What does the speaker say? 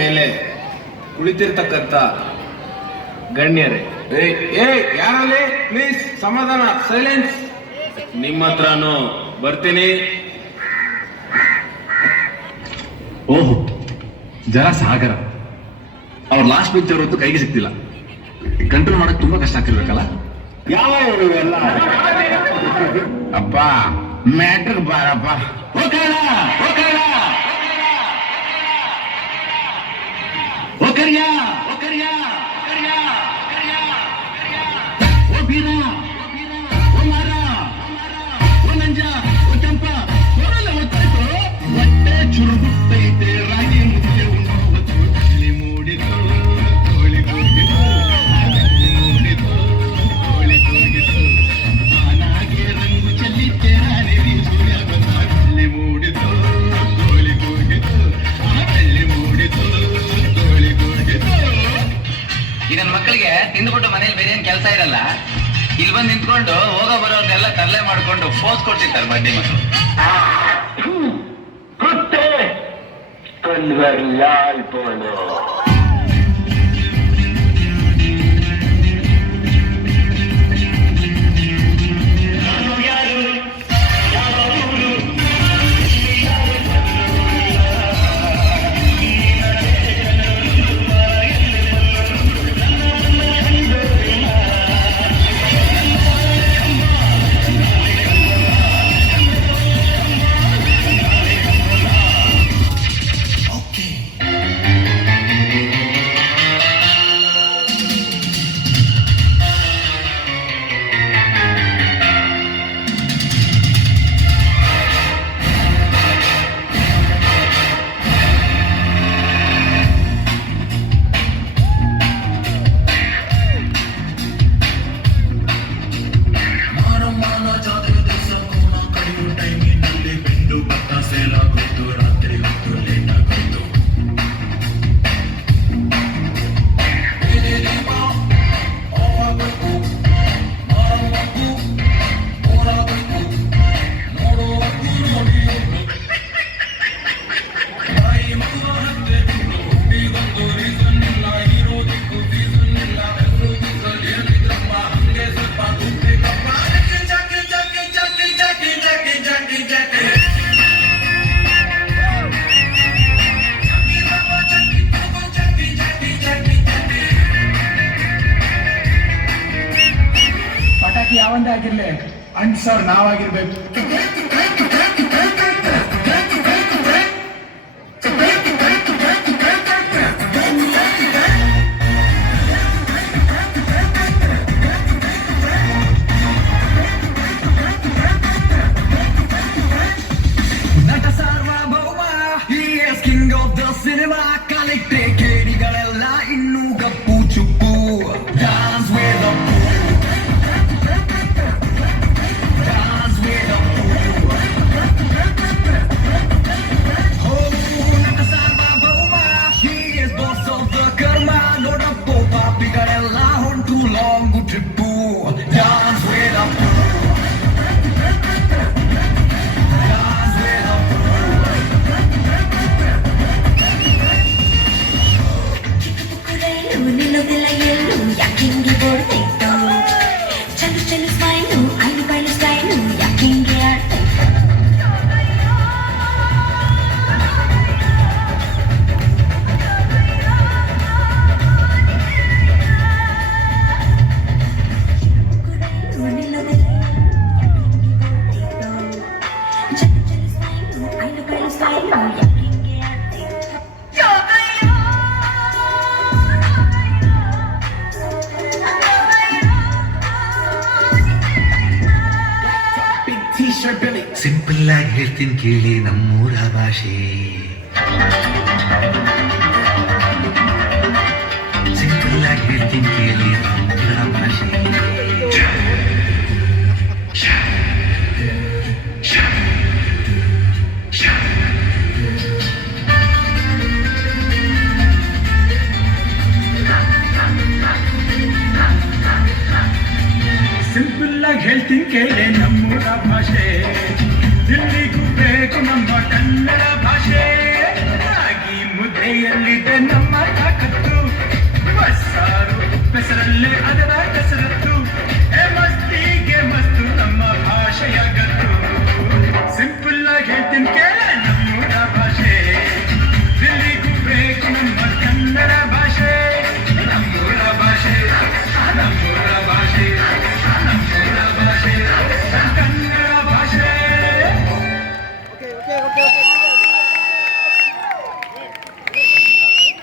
ಮೇಲೆ ಕುಳಿತಿರ್ತಕ್ಕಂಥ ಗಣ್ಯರೇ, ಯಾರಲ್ಲಿ ಪ್ಲೀಸ್ ಸಮಾಧಾನ, ಸೈಲೆನ್ಸ್. ನಿಮ್ಮ ಹತ್ರನೂ ಬರ್ತೀನಿ. ಓಹೋ, ಜರ ಸಾಗರ ಅವ್ರ ಲಾಸ್ಟ್ ಪಿಕ್ಚರ್ ಹೊತ್ತು ಕೈಗೆ ಸಿಕ್ತಿಲ್ಲ. ಕಂಟ್ರೋಲ್ ಮಾಡಕ್ ತುಂಬಾ ಕಷ್ಟ ಆಗ್ತಿರ್ಬೇಕಲ್ಲ. ಯಾವ ಎಲ್ಲ ಅಪ್ಪ ಮ್ಯಾಟ್ರಿಕ್ ಬಾರಪ್ಪ. ಚುರುಗುತ್ತೈತೆ ರಾಗಿ ಮುದ್ದೆ ಉಣ್ಣುವತ್ತು ಅಲ್ಲಿ ಮೂಡಿತು ಕೋಳಿ ಕೂಗಿತು ಮೂಡಿತು ಕೋಳಿ ಕೂಗಿತು ಆನಾಗೆ ರಂಗು ಚೆಲ್ಲಿದ್ದೆ ರಾಣಿ ಸೂರ್ಯ ಬಂದ ಅಲ್ಲಿ ಮೂಡಿತು ಕೋಳಿ ಕೂಗಿತು ಅಲ್ಲಿ ಮೂಡಿತು ಕೋಳಿ ಕೂಗಿತು. ಈ ನನ್ನ ಮಕ್ಕಳಿಗೆ ತಿಂದ್ಬಿಟ್ಟು ಮನೇಲಿ ಬೇರೆ ಏನ್ ಕೆಲಸ ಇರಲ್ಲ, ಇಲ್ಲಿ ಬಂದು ನಿಂತ್ಕೊಂಡು ಹೋಗೋ ಬರೋರ್ನೆಲ್ಲ ತರಲೆ ಮಾಡ್ಕೊಂಡು ಪೋಸ್ ಕೊಡ್ತಿರ್ತಾರೆ ಬಡ್ಡಿ ಮಕ್ಕಳು. Converlial polo. ಯಾವಂದೇ ಆಗಿರ್ಲಿ ಅಂಟಿಸೋರು ನಾವಾಗಿರ್ಬೇಕು. ನಟ ಸಾರ್ವಭೌಮ, he is king of the cinema. ಕಲೆಕ್ಟ್ರೆ ಕೇಡಿಗಳೆಲ್ಲ ಇನ್ನೂ ಗಪ್ಪು ಚುಪ್ಪು. Dance with the ಸಿಂಪಲ್ ಆಗಿ ಹೇಳ್ತೀನಿ ಕೇಳಿ ನಮ್ಮೂರ ಭಾಷೆ. ಸಿಂಪಲ್ ಆಗಿ ಹೇಳ್ತೀನಿ ಕೇಳಿ ನಮ್ಮೂರ ಭಾಷೆ. ಸಿಂಪಲ್ ಆಗಿ ಹೇಳ್ತೀನಿ ಕೇಳಿ ನಮ್ಮೂರ ಭಾಷೆ. ದಿಲ್ಲಿಗೂ ಬೇಕು ನಮ್ಮ ಕನ್ನಡ ಭಾಷೆ. ರಾಗಿ ಮುದ್ದೆಯಲ್ಲಿದೆ ನಮ್ಮ ತಾಕತ್ತು ಬಸ್ಸಾರು ಬೆಸರಲ್ಲೇ ಅದರ ಕಸ